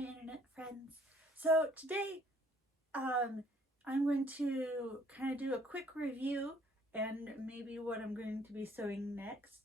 my internet friends. So today I'm going to kind of do a quick review and maybe what I'm going to be sewing next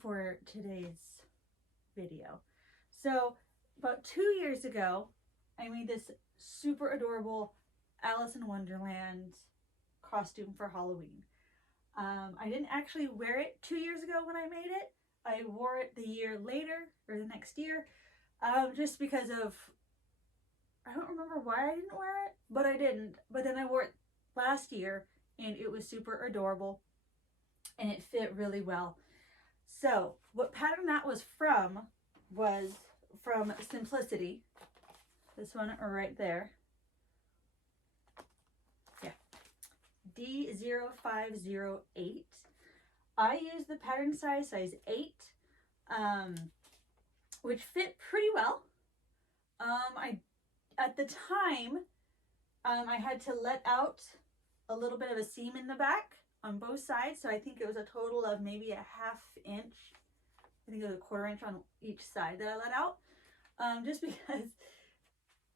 for today's video. So about 2 years ago I made this super adorable Alice in Wonderland costume for Halloween. I didn't actually wear it 2 years ago when I made it. I wore it the year later, or the next year, just because of, I don't remember why I didn't wear it, but I didn't. But then I wore it last year and it was super adorable and it fit really well. So what pattern that was from Simplicity. This one right there. Yeah. D0508. I used the pattern size 8, which fit pretty well. At the time, I had to let out a little bit of a seam in the back on both sides, so I think it was a total of maybe a ½ inch. I think it was a ¼ inch on each side that I let out, just because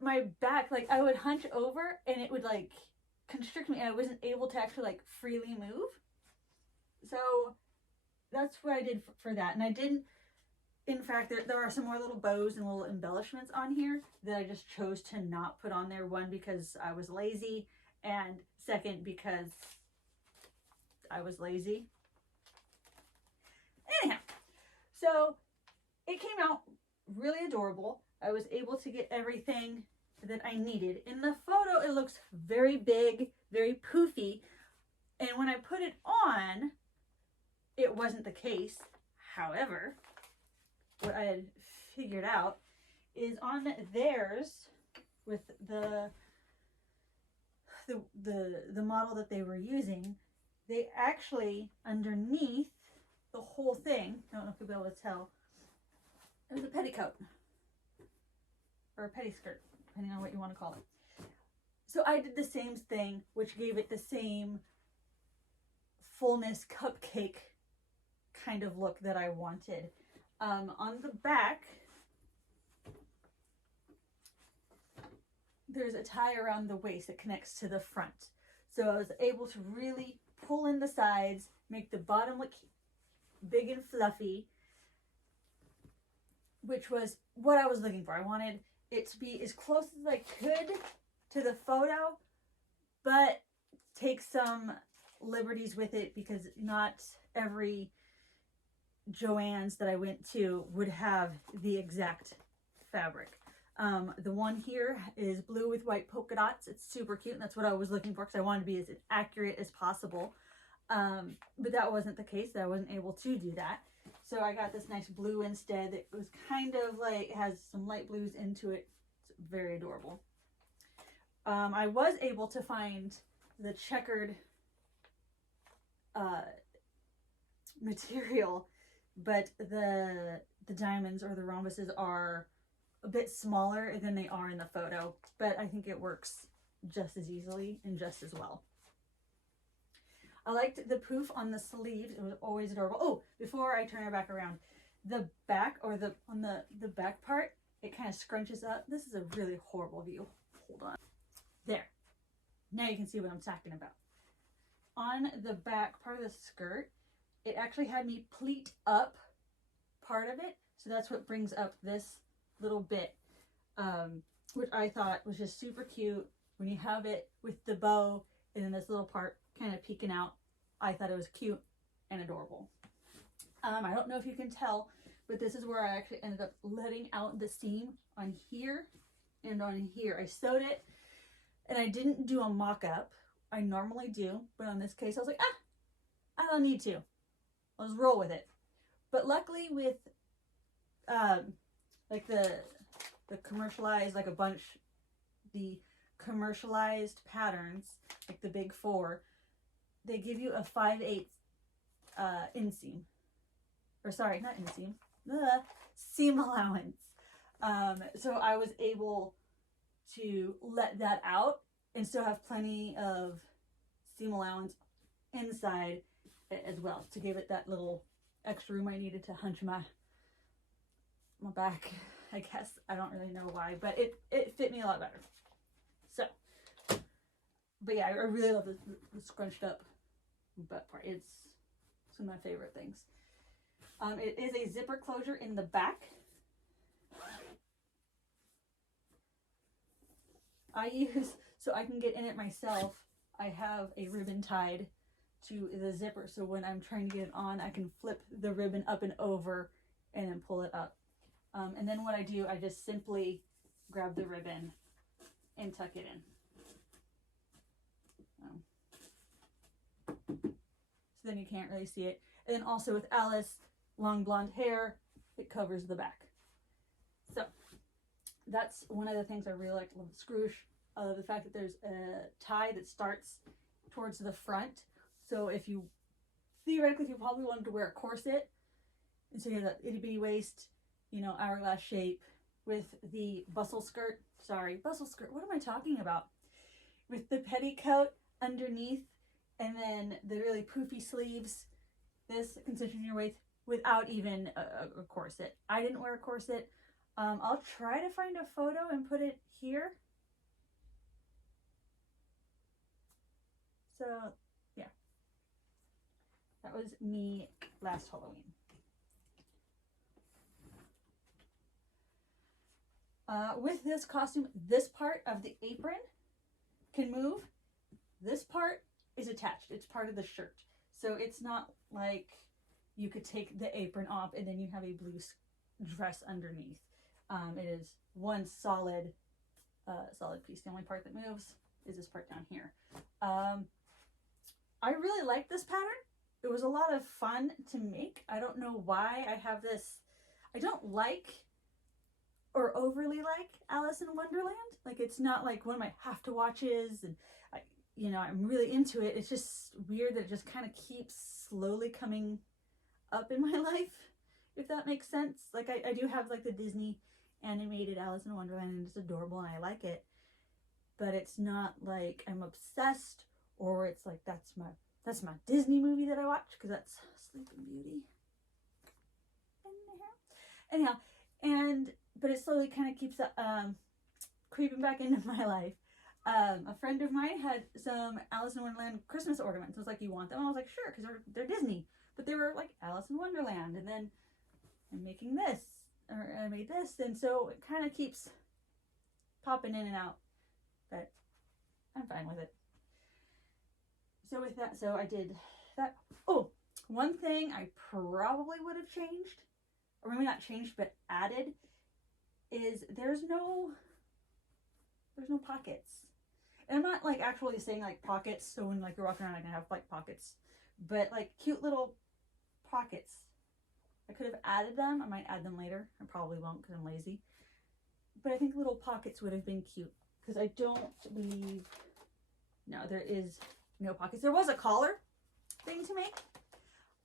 my back, like, I would hunch over and it would like constrict me and I wasn't able to actually like freely move. So that's what I did for that. And I didn't, in fact, there are some more little bows and little embellishments on here that I just chose to not put on there. One, because I was lazy, and second, because I was lazy. Anyhow, so it came out really adorable. I was able to get everything that I needed. In the photo, it looks very big, very poofy. And when I put it on, it wasn't the case. However, what I had figured out is on theirs, with the model that they were using, they actually, underneath the whole thing, I don't know if you'll be able to tell, it was a petticoat or a pettiskirt, depending on what you want to call it. So I did the same thing, which gave it the same fullness cupcake kind of look that I wanted. On the back, there's a tie around the waist that connects to the front. So I was able to really pull in the sides, make the bottom look big and fluffy, which was what I was looking for. I wanted it to be as close as I could to the photo, but take some liberties with it because not every Joann's that I went to would have the exact fabric. The one here is blue with white polka dots. It's super cute, and that's what I was looking for because I wanted to be as accurate as possible. But that wasn't the case. I wasn't able to do that. So I got this nice blue instead that was kind of like, has some light blues into it. It's very adorable. I was able to find the checkered material, but the diamonds or the rhombuses are a bit smaller than they are in the photo, but I think it works just as easily and just as well. I liked the poof on the sleeves. It was always adorable. Oh, before I turn it back around, the back, or on the back part, it kind of scrunches up. This is a really horrible view. Hold on. There. Now you can see what I'm talking about. On the back part of the skirt, it actually had me pleat up part of it. So that's what brings up this little bit, which I thought was just super cute. When you have it with the bow and then this little part kind of peeking out, I thought it was cute and adorable. I don't know if you can tell, but this is where I actually ended up letting out the seam on here and on here. I sewed it and I didn't do a mock-up. I normally do, but on this case I was like, I don't need to. I'll just roll with it. But luckily with like the commercialized, like a bunch, the commercialized patterns, like the big 4, they give you a 5/8 inseam, or sorry, not inseam, seam allowance. So I was able to let that out and still have plenty of seam allowance inside as well to give it that little extra room I needed to hunch my back I guess. I don't really know why, but it fit me a lot better. So, but yeah, I really love the scrunched up butt part. It's some of my favorite things. It is a zipper closure in the back. I use, so I can get in it myself, I have a ribbon tied to the zipper, so when I'm trying to get it on, I can flip the ribbon up and over and then pull it up. And then what I do, I just simply grab the ribbon and tuck it in. So then you can't really see it. And then also with Alice, long blonde hair, it covers the back. So that's one of the things I really like. I love the scroosh. I love the fact that there's a tie that starts towards the front. So if you, theoretically, if you probably wanted to wear a corset, and so you have that itty bitty waist, you know, hourglass shape with the bustle skirt. Sorry, bustle skirt. What am I talking about? With the petticoat underneath, and then the really poofy sleeves. This concession your waist without even a corset. I didn't wear a corset. I'll try to find a photo and put it here. So yeah, that was me last Halloween. With this costume, this part of the apron can move. This part is attached. It's part of the shirt. So it's not like you could take the apron off and then you have a blue dress underneath. It is one solid piece. The only part that moves is this part down here. I really like this pattern. It was a lot of fun to make. I don't know why I have this. I don't like or overly like Alice in Wonderland. Like, it's not like one of my have to watches, and I'm really into it. It's just weird that it just kind of keeps slowly coming up in my life, if that makes sense. Like, I do have like the Disney animated Alice in Wonderland, and it's adorable and I like it, but it's not like I'm obsessed, or it's like that's my Disney movie that I watch, because that's Sleeping Beauty. Anyhow, but it slowly kind of keeps creeping back into my life. A friend of mine had some Alice in Wonderland Christmas ornaments. I was like, you want them? I was like, sure, because they're Disney, but they were like Alice in Wonderland. And then I'm making this, or I made this, and so it kind of keeps popping in and out, but I'm fine with it. So with that, so I did that. Oh, one thing I probably would have changed, or maybe not changed, but added, is there's no pockets. And I'm not like actually saying like pockets, so when like you're walking around I can have like pockets, but like cute little pockets. I could have added them. I might add them later. I probably won't because I'm lazy. But I think little pockets would have been cute, because I don't believe, no, there is no pockets. There was a collar thing to make.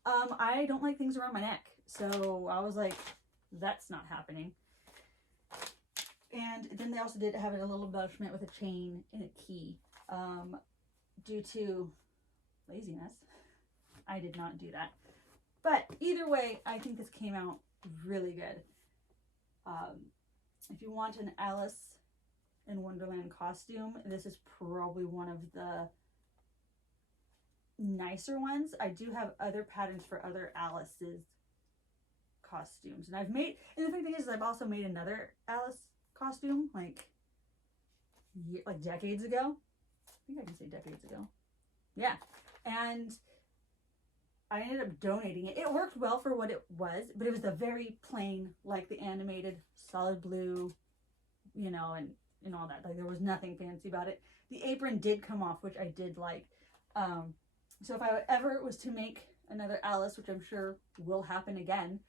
I don't like things around my neck, so I was like, that's not happening. And then they also did have a little embellishment with a chain and a key. Due to laziness, I did not do that. But either way, I think this came out really good. If you want an Alice in Wonderland costume, this is probably one of the nicer ones. I do have other patterns for other Alice's costumes, and and the funny thing is I've also made another Alice costume like decades ago. I think I can say decades ago. Yeah, and I ended up donating it. It worked well for what it was, but it was the very plain, like the animated solid blue, and all that. Like, there was nothing fancy about it. The apron did come off, which I did like. So if I ever was to make another Alice, which I'm sure will happen again,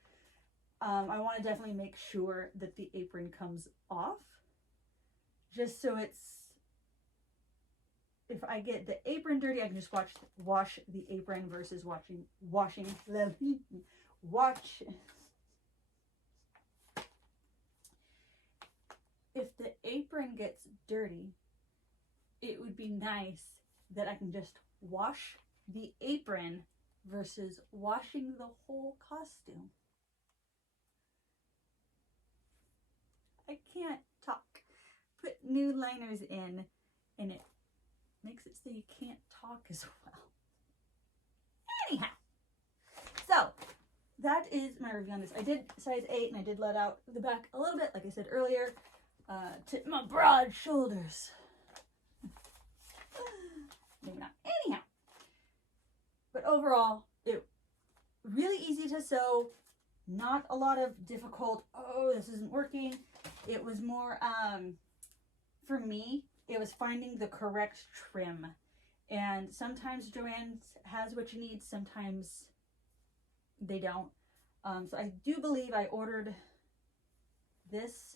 I want to definitely make sure that the apron comes off, just so if I get the apron dirty, I can just wash the apron versus washing. If the apron gets dirty, it would be nice that I can just wash the apron versus washing the whole costume. I can't talk. Put new liners in and it makes it so you can't talk as well. Anyhow, so that is my review on this. I did size 8 and I did let out the back a little bit, like I said earlier, to my broad shoulders. Maybe not. Anyhow, but overall, it really easy to sew. Not a lot of difficult, oh, this isn't working. It was more, for me, it was finding the correct trim. And sometimes Joann's has what you need, sometimes they don't. So I do believe I ordered this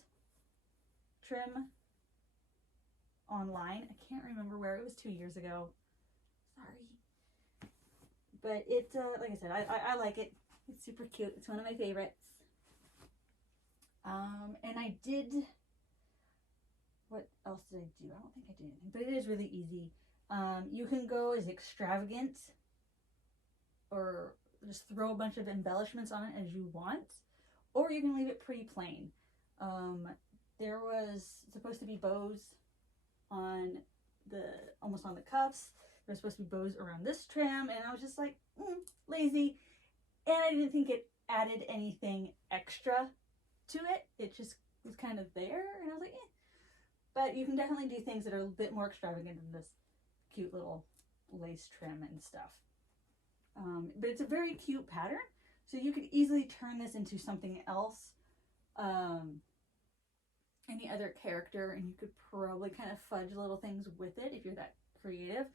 trim online. I can't remember where. It was 2 years ago. Sorry. But it, like I said, I like it. It's super cute. It's one of my favorites. And I did, what else did I do? I don't think I did anything, but it is really easy. You can go as extravagant or just throw a bunch of embellishments on it as you want, or you can leave it pretty plain. There was supposed to be bows on almost on the cuffs. There's supposed to be bows around this trim, and I was just like, lazy. And I didn't think it added anything extra to it. It just was kind of there, and I was like, eh. But you can definitely do things that are a bit more extravagant than this cute little lace trim and stuff. But it's a very cute pattern, so you could easily turn this into something else, any other character, and you could probably kind of fudge little things with it if you're that creative.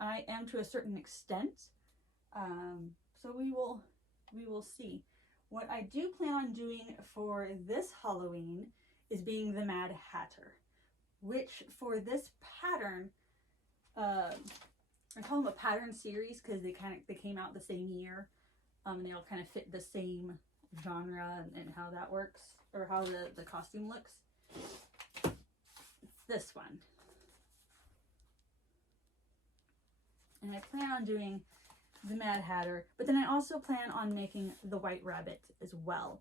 I am to a certain extent, so we will see. What I do plan on doing for this Halloween is being the Mad Hatter, which for this pattern, I call them a pattern series because they came out the same year, and they all kind of fit the same genre and how that works, or how the costume looks. It's this one. And I plan on doing the Mad Hatter, but then I also plan on making the White Rabbit as well.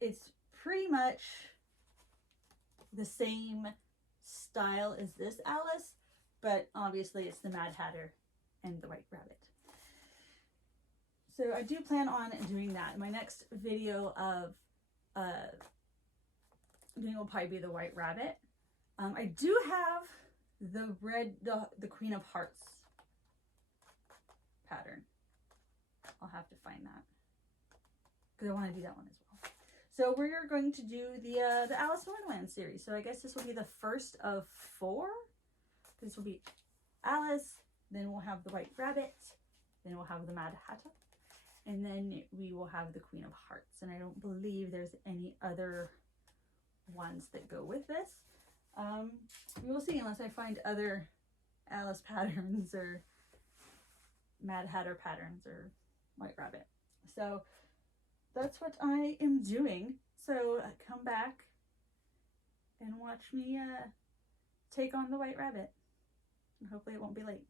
It's pretty much the same style as this Alice, but obviously it's the Mad Hatter and the White Rabbit. So I do plan on doing that. My next video of doing will probably be the White Rabbit. I do have the Queen of Hearts pattern. I'll have to find that because I want to do that one as well. So we're going to do the Alice in Wonderland series. So I guess this will be the first of 4. This will be Alice, then we'll have the White Rabbit, then we'll have the Mad Hatter, and then we will have the Queen of Hearts. And I don't believe there's any other ones that go with this. We will see, unless I find other Alice patterns or Mad Hatter patterns or White Rabbit. So that's what I am doing. So come back and watch me take on the White Rabbit. And hopefully it won't be late.